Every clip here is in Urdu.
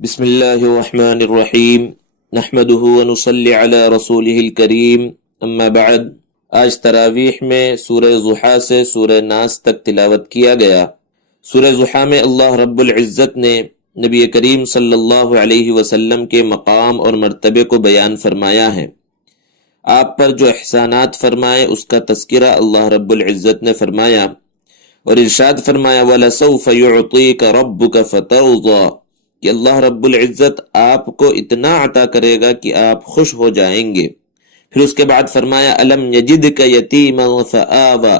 بسم اللہ الرحمن الرحیم نحمده ونصلی علی رسولہ الکریم اما بعد۔ آج تراویح میں سورہ ضحیٰ سے سورہ ناس تک تلاوت کیا گیا۔ سورہ ضحیٰ میں اللہ رب العزت نے نبی کریم صلی اللہ علیہ وسلم کے مقام اور مرتبے کو بیان فرمایا ہے۔ آپ پر جو احسانات فرمائے اس کا تذکرہ اللہ رب العزت نے فرمایا اور ارشاد فرمایا وَلَسَوْفَ يُعْطِيكَ رَبُّكَ فَتَرْضَىٰ کہ اللہ رب العزت آپ کو اتنا عطا کرے گا کہ آپ خوش ہو جائیں گے۔ پھر اس کے بعد فرمایا الم یجدک یتیما فآویٰ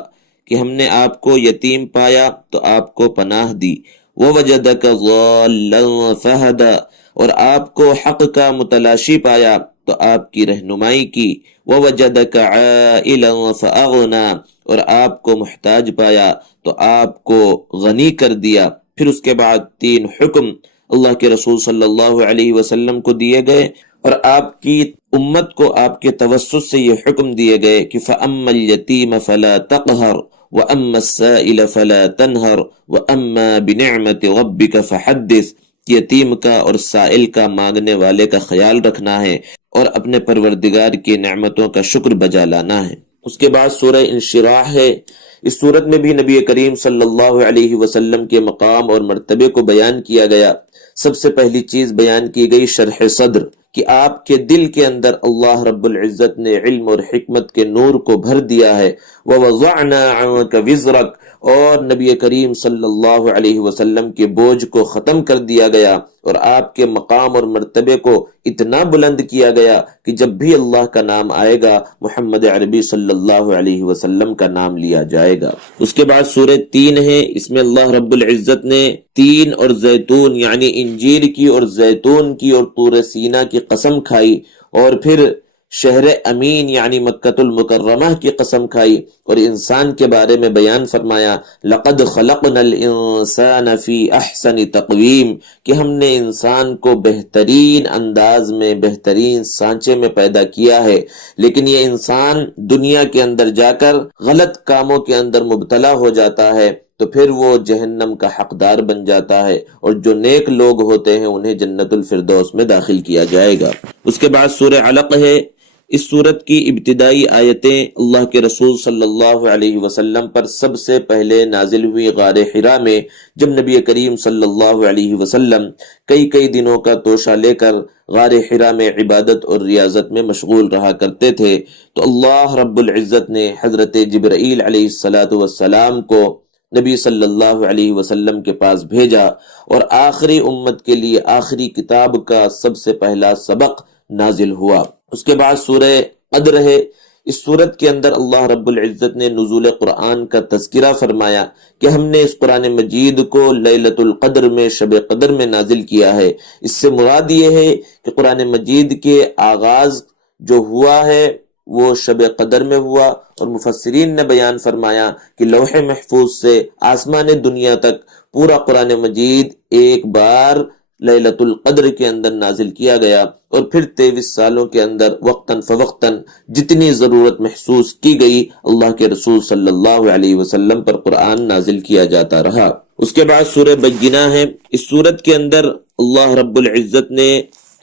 کہ ہم نے آپ کو یتیم پایا تو آپ کو پناہ دی، ووجدک ضالا فہدی اور آپ کو حق کا متلاشی پایا تو آپ کی رہنمائی کی، ووجدک عائلا فاغنی اور آپ کو محتاج پایا تو آپ کو غنی کر دیا۔ پھر اس کے بعد 3 حکم اللہ کے رسول صلی اللہ علیہ وسلم کو دیے گئے اور آپ کی امت کو آپ کے توسط سے یہ حکم دیے گئے کہ فَأَمَّا الْيَتِيمَ فَلَا تَقْهَرْ وَأَمَّا السَّائِلَ فَلَا تَنْهَرْ وَأَمَّا بِنِعْمَةِ رَبِّكَ فَحَدِّثْ یتیم کا اور سائل کا مانگنے والے کا خیال رکھنا ہے اور اپنے پروردگار کی نعمتوں کا شکر بجا لانا ہے۔ اس کے بعد سورہ انشراح ہے۔ اس صورت میں بھی نبی کریم صلی اللہ علیہ وسلم کے مقام اور مرتبے کو بیان کیا گیا۔ سب سے پہلی چیز بیان کی گئی شرح صدر کہ آپ کے دل کے اندر اللہ رب العزت نے علم اور حکمت کے نور کو بھر دیا ہے۔ وَوَضَعْنَا عَنْكَ وِزْرَكَ اور نبی کریم صلی اللہ علیہ وسلم کے بوجھ کو ختم کر دیا گیا اور آپ کے مقام اور مرتبے کو اتنا بلند کیا گیا کہ جب بھی اللہ کا نام آئے گا محمد عربی صلی اللہ علیہ وسلم کا نام لیا جائے گا۔ اس کے بعد سورہ 3 ہے۔ اس میں اللہ رب العزت نے تین اور زیتون یعنی انجیر کی اور زیتون کی اور طور سینا کی قسم کھائی اور پھر شہر امین یعنی مکہ المکرمہ کی قسم کھائی اور انسان کے بارے میں بیان فرمایا لقد خلقنا الانسان فی احسن تقویم کہ ہم نے انسان کو بہترین انداز میں بہترین سانچے میں پیدا کیا ہے، لیکن یہ انسان دنیا کے اندر جا کر غلط کاموں کے اندر مبتلا ہو جاتا ہے تو پھر وہ جہنم کا حقدار بن جاتا ہے اور جو نیک لوگ ہوتے ہیں انہیں جنت الفردوس میں داخل کیا جائے گا۔ اس کے بعد سورہ علق ہے۔ اس سورت کی ابتدائی آیتیں اللہ کے رسول صلی اللہ علیہ وسلم پر سب سے پہلے نازل ہوئی غار حرا میں، جب نبی کریم صلی اللہ علیہ وسلم کئی دنوں کا توشہ لے کر غار حرا میں عبادت اور ریاضت میں مشغول رہا کرتے تھے تو اللہ رب العزت نے حضرت جبرائیل علیہ السلام کو نبی صلی اللہ علیہ وسلم کے پاس بھیجا اور آخری امت کے لیے آخری کتاب کا سب سے پہلا سبق نازل ہوا۔ اس کے بعد سورہ قدر ہے۔ اس سورت کے اندر اللہ رب العزت نے نزول قرآن کا تذکرہ فرمایا کہ ہم نے اس قرآن مجید کو لیلۃ القدر میں شب قدر میں نازل کیا ہے۔ اس سے مراد یہ ہے کہ قرآن مجید کے آغاز جو ہوا ہے وہ شب قدر میں ہوا اور مفسرین نے بیان فرمایا کہ لوح محفوظ سے آسمان دنیا تک پورا قرآن مجید ایک بار لیلۃ القدر کے اندر نازل کیا گیا اور پھر 23 سالوں کے اندر وقتاً فوقتاً جتنی ضرورت محسوس کی گئی اللہ کے رسول صلی اللہ علیہ وسلم پر قرآن نازل کیا جاتا رہا۔ اس کے بعد سورہ بینہ ہے۔ اس سورت کے اندر اللہ رب العزت نے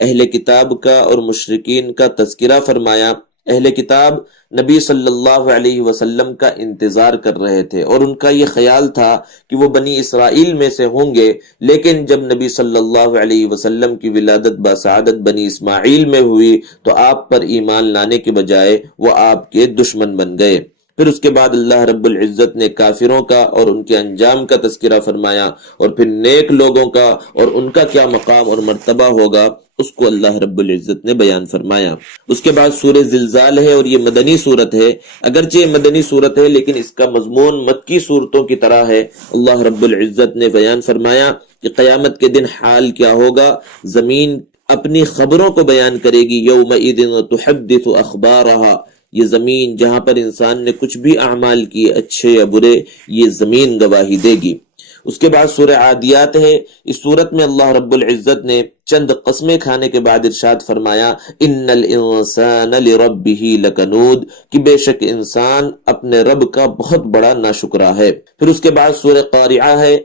اہل کتاب کا اور مشرکین کا تذکرہ فرمایا۔ اہل کتاب نبی صلی اللہ علیہ وسلم کا انتظار کر رہے تھے اور ان کا یہ خیال تھا کہ وہ بنی اسرائیل میں سے ہوں گے، لیکن جب نبی صلی اللہ علیہ وسلم کی ولادت بسعادت بنی اسماعیل میں ہوئی تو آپ پر ایمان لانے کے بجائے وہ آپ کے دشمن بن گئے۔ پھر اس کے بعد اللہ رب العزت نے کافروں کا اور ان کے انجام کا تذکرہ فرمایا اور پھر نیک لوگوں کا اور ان کا کیا مقام اور مرتبہ ہوگا اس کو اللہ رب العزت نے بیان فرمایا۔ اس کے بعد سورہ زلزال ہے اور یہ مدنی صورت ہے۔ اگرچہ یہ مدنی صورت ہے لیکن اس کا مضمون مکی صورتوں کی طرح ہے۔ اللہ رب العزت نے بیان فرمایا کہ قیامت کے دن حال کیا ہوگا، زمین اپنی خبروں کو بیان کرے گی، یومئذ تحدث اخبارہا، یہ زمین جہاں پر انسان نے کچھ بھی اعمال کیے اچھے یا برے یہ زمین گواہی دے گی۔ اس کے بعد سورہ عادیات ہے۔ اس سورت میں اللہ رب العزت نے چند قسمیں کھانے کے بعد ارشاد فرمایا ان الانسان لربہ لکنود کہ بے شک انسان اپنے رب کا بہت بڑا ناشکرا ہے۔ پھر اس کے بعد سورہ قارعہ ہے۔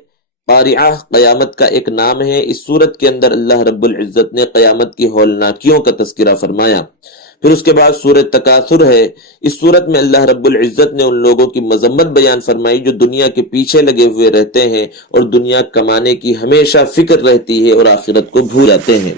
قارعہ قیامت کا ایک نام ہے۔ اس سورت کے اندر اللہ رب العزت نے قیامت کی ہولناکیوں کا تذکرہ فرمایا۔ پھر اس کے بعد سورہ تکاثر ہے۔ اس سورت میں اللہ رب العزت نے ان لوگوں کی مذمت بیان فرمائی جو دنیا کے پیچھے لگے ہوئے رہتے ہیں اور دنیا کمانے کی ہمیشہ فکر رہتی ہے اور آخرت کو بھول جاتے ہیں۔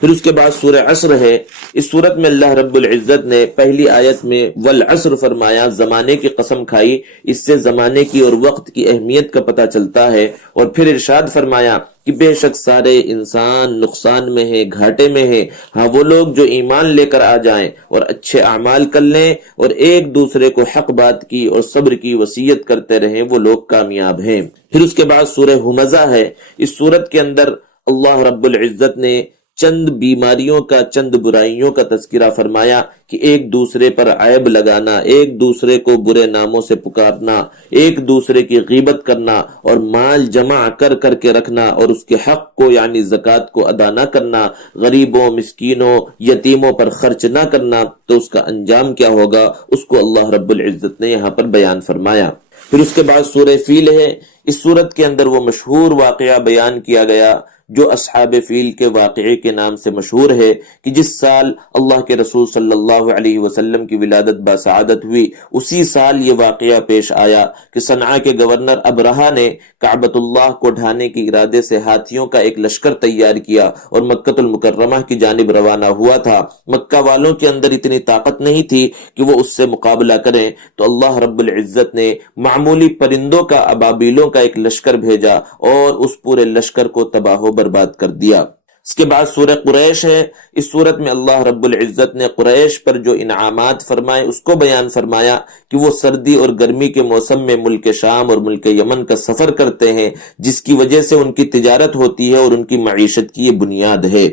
پھر اس کے بعد سورہ عصر ہے۔ اس سورت میں اللہ رب العزت نے پہلی آیت میں والعصر فرمایا، زمانے کی قسم کھائی۔ اس سے زمانے کی اور وقت کی اہمیت کا پتہ چلتا ہے۔ اور پھر ارشاد فرمایا کہ بے شک سارے انسان نقصان میں ہیں، گھاٹے میں ہیں، ہاں وہ لوگ جو ایمان لے کر آ جائیں اور اچھے اعمال کر لیں اور ایک دوسرے کو حق بات کی اور صبر کی وصیت کرتے رہیں، وہ لوگ کامیاب ہیں۔ پھر اس کے بعد سورہ ہمزہ ہے۔ اس سورت کے اندر اللہ رب العزت نے چند بیماریوں کا، چند برائیوں کا تذکرہ فرمایا کہ ایک دوسرے پر عیب لگانا، ایک دوسرے کو برے ناموں سے پکارنا، ایک دوسرے کی غیبت کرنا اور مال جمع کر کر کے رکھنا اور اس کے حق کو یعنی زکوٰۃ کو ادا نہ کرنا، غریبوں، مسکینوں، یتیموں پر خرچ نہ کرنا، تو اس کا انجام کیا ہوگا اس کو اللہ رب العزت نے یہاں پر بیان فرمایا۔ پھر اس کے بعد سورہ فیل ہے۔ اس سورت کے اندر وہ مشہور واقعہ بیان کیا گیا جو اصحاب فیل کے واقعے کے نام سے مشہور ہے کہ جس سال اللہ کے رسول صلی اللہ علیہ وسلم کی ولادت باسعادت ہوئی، اسی سال یہ واقعہ پیش آیا کہ صنعاء کے گورنر ابرہہ نے کعبۃ اللہ کو ڈھانے کے ارادے سے ہاتھیوں کا ایک لشکر تیار کیا اور مکہ المکرمہ کی جانب روانہ ہوا تھا۔ مکہ والوں کے اندر اتنی طاقت نہیں تھی کہ وہ اس سے مقابلہ کریں، تو اللہ رب العزت نے معمولی پرندوں کا، ابابیلوں کا ایک لشکر بھیجا اور اس پورے لشکر کو تباہ و برباد کر دیا۔ اس کے بعد سورہ قریش ہے۔ اس سورت میں اللہ رب العزت نے قریش پر جو انعامات فرمائے اس کو بیان فرمایا کہ وہ سردی اور گرمی کے موسم میں ملک شام اور ملک یمن کا سفر کرتے ہیں، جس کی وجہ سے ان کی تجارت ہوتی ہے اور ان کی معیشت کی یہ بنیاد ہے۔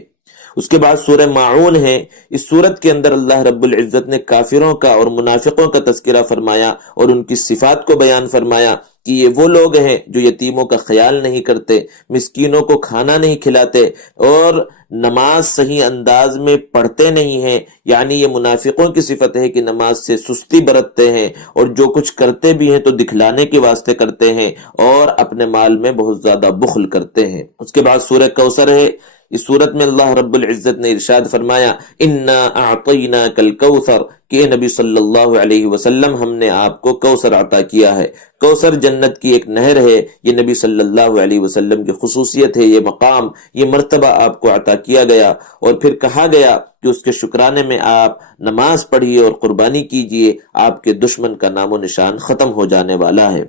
اس کے بعد سورہ ماعون ہے۔ اس سورت کے اندر اللہ رب العزت نے کافروں کا اور منافقوں کا تذکرہ فرمایا اور ان کی صفات کو بیان فرمایا کہ یہ وہ لوگ ہیں جو یتیموں کا خیال نہیں کرتے، مسکینوں کو کھانا نہیں کھلاتے اور نماز صحیح انداز میں پڑھتے نہیں ہیں، یعنی یہ منافقوں کی صفت ہے کہ نماز سے سستی برتتے ہیں اور جو کچھ کرتے بھی ہیں تو دکھلانے کے واسطے کرتے ہیں اور اپنے مال میں بہت زیادہ بخل کرتے ہیں۔ اس کے بعد سورہ کوثر ہے۔ اس سورت میں اللہ رب العزت نے ارشاد فرمایا انا اعطیناک الکوثر کہ نبی صلی اللہ علیہ وسلم ہم نے آپ کو کوثر عطا کیا ہے۔ کوثر جنت کی ایک نہر ہے، یہ نبی صلی اللہ علیہ وسلم کی خصوصیت ہے، یہ مقام، یہ مرتبہ آپ کو عطا کیا گیا اور پھر کہا گیا کہ اس کے شکرانے میں آپ نماز پڑھیے اور قربانی کیجیے، آپ کے دشمن کا نام و نشان ختم ہو جانے والا ہے۔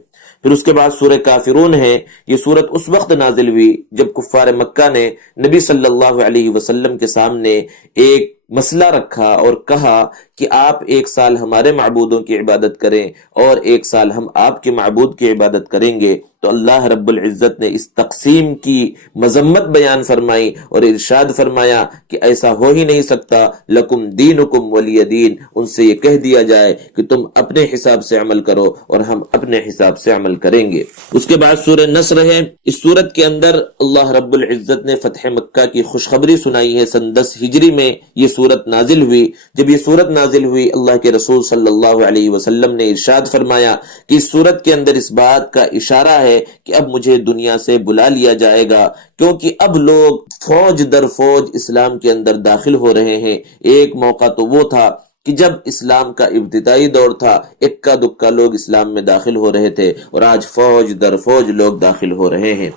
پھر اس کے بعد سورہ کافرون ہے۔ یہ سورت اس وقت نازل ہوئی جب کفار مکہ نے نبی صلی اللہ علیہ وسلم کے سامنے ایک مسئلہ رکھا اور کہا کہ آپ ایک سال ہمارے معبودوں کی عبادت کریں اور ایک سال ہم آپ کے معبود کی عبادت کریں گے، تو اللہ رب العزت نے اس تقسیم کی مذمت بیان فرمائی اور ارشاد فرمایا کہ ایسا ہو ہی نہیں سکتا، لکم دینکم ولی دین، ان سے یہ کہہ دیا جائے کہ تم اپنے حساب سے عمل کرو اور ہم اپنے حساب سے عمل کریں گے۔ اس کے بعد سورہ نصر ہے۔ اس سورت کے اندر اللہ رب العزت نے فتح مکہ کی خوشخبری سنائی ہے۔ سن 10 ہجری میں یہ سورت نازل ہوئی۔ جب یہ سورت نازل ہوئی اللہ کے رسول صلی اللہ علیہ وسلم نے ارشاد فرمایا کہ اس سورت کے اندر اس بات کا اشارہ ہے کہ اب مجھے دنیا سے بلا لیا جائے گا، کیونکہ اب لوگ فوج در فوج اسلام کے اندر داخل ہو رہے ہیں۔ ایک موقع تو وہ تھا کہ جب اسلام کا ابتدائی دور تھا، اکا دکا لوگ اسلام میں داخل ہو رہے تھے اور آج فوج در فوج لوگ داخل ہو رہے ہیں۔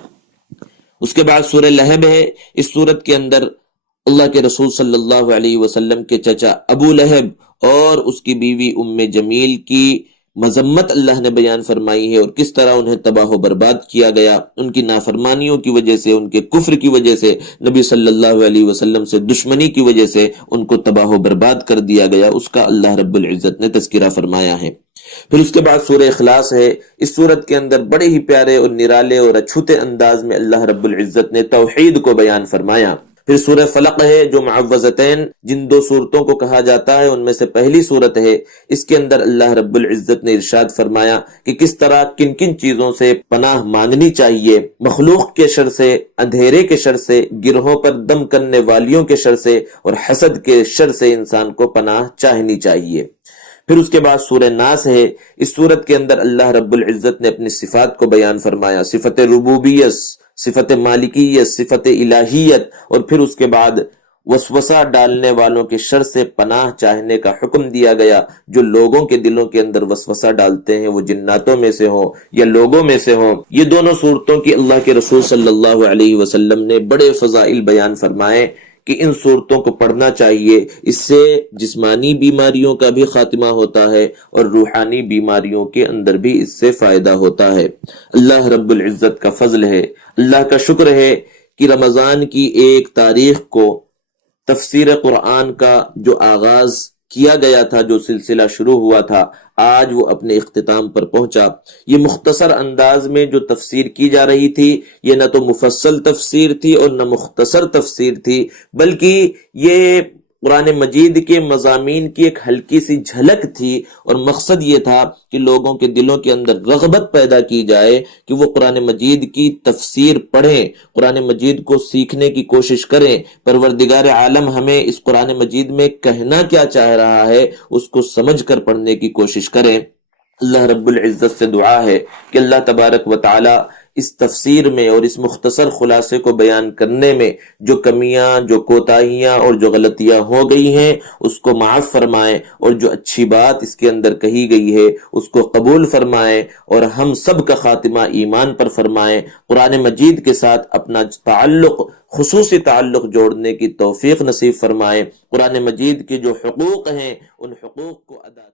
اس کے بعد سورہ لہب ہے۔ اس سورت کے اندر اللہ کے رسول صلی اللہ علیہ وسلم کے چچا ابو لہب اور اس کی بیوی ام جمیل کی مذمت اللہ نے بیان فرمائی ہے اور کس طرح انہیں تباہ و برباد کیا گیا، ان کی نافرمانیوں کی وجہ سے، ان کے کفر کی وجہ سے، نبی صلی اللہ علیہ وسلم سے دشمنی کی وجہ سے ان کو تباہ و برباد کر دیا گیا، اس کا اللہ رب العزت نے تذکرہ فرمایا ہے۔ پھر اس کے بعد سورہ اخلاص ہے۔ اس سورت کے اندر بڑے ہی پیارے اور نرالے اور اچھوتے انداز میں اللہ رب العزت نے توحید کو بیان فرمایا۔ پھر سورہ فلق ہے جو معوذتین جن 2 سورتوں کو کہا جاتا ہے ان میں سے پہلی سورت ہے۔ اس کے اندر اللہ رب العزت نے ارشاد فرمایا کہ کس طرح کن کن چیزوں سے پناہ مانگنی چاہیے، مخلوق کے شر سے، اندھیرے کے شر سے، گروہوں پر دم کرنے والیوں کے شر سے اور حسد کے شر سے انسان کو پناہ چاہنی چاہیے۔ پھر اس کے بعد سورہ ناس ہے. اس سورت کے اندر اللہ رب العزت نے اپنی صفات کو بیان فرمایا، صفت ربوبیت، صفت مالکیت، صفت الہیت، اور پھر اس کے بعد وسوسہ ڈالنے والوں کے شر سے پناہ چاہنے کا حکم دیا گیا. جو لوگوں کے دلوں کے اندر وسوسہ ڈالتے ہیں، وہ جناتوں میں سے ہوں یا لوگوں میں سے ہوں. یہ دونوں صورتوں کی اللہ کے رسول صلی اللہ علیہ وسلم نے بڑے فضائل بیان فرمائے کہ ان صورتوں کو پڑھنا چاہیے. اس سے جسمانی بیماریوں کا بھی خاتمہ ہوتا ہے اور روحانی بیماریوں کے اندر بھی اس سے فائدہ ہوتا ہے. اللہ رب العزت کا فضل ہے، اللہ کا شکر ہے کہ رمضان کی 1 تاریخ کو تفسیر قرآن کا جو آغاز کیا گیا تھا، جو سلسلہ شروع ہوا تھا، آج وہ اپنے اختتام پر پہنچا. یہ مختصر انداز میں جو تفسیر کی جا رہی تھی، یہ نہ تو مفصل تفسیر تھی اور نہ مختصر تفسیر تھی، بلکہ یہ قرآن مجید کے مضامین کی ایک ہلکی سی جھلک تھی، اور مقصد یہ تھا کہ لوگوں کے دلوں کے اندر رغبت پیدا کی جائے کہ وہ قرآن مجید کی تفسیر پڑھیں، قرآن مجید کو سیکھنے کی کوشش کریں. پروردگار عالم ہمیں اس قرآن مجید میں کہنا کیا چاہ رہا ہے اس کو سمجھ کر پڑھنے کی کوشش کریں. اللہ رب العزت سے دعا ہے کہ اللہ تبارک و تعالی اس تفسیر میں اور اس مختصر خلاصے کو بیان کرنے میں جو کمیاں، جو کوتاہیاں اور جو غلطیاں ہو گئی ہیں اس کو معاف فرمائیں، اور جو اچھی بات اس کے اندر کہی گئی ہے اس کو قبول فرمائیں، اور ہم سب کا خاتمہ ایمان پر فرمائیں. قرآن مجید کے ساتھ اپنا تعلق، خصوصی تعلق جوڑنے کی توفیق نصیب فرمائیں. قرآن مجید کے جو حقوق ہیں ان حقوق کو ادا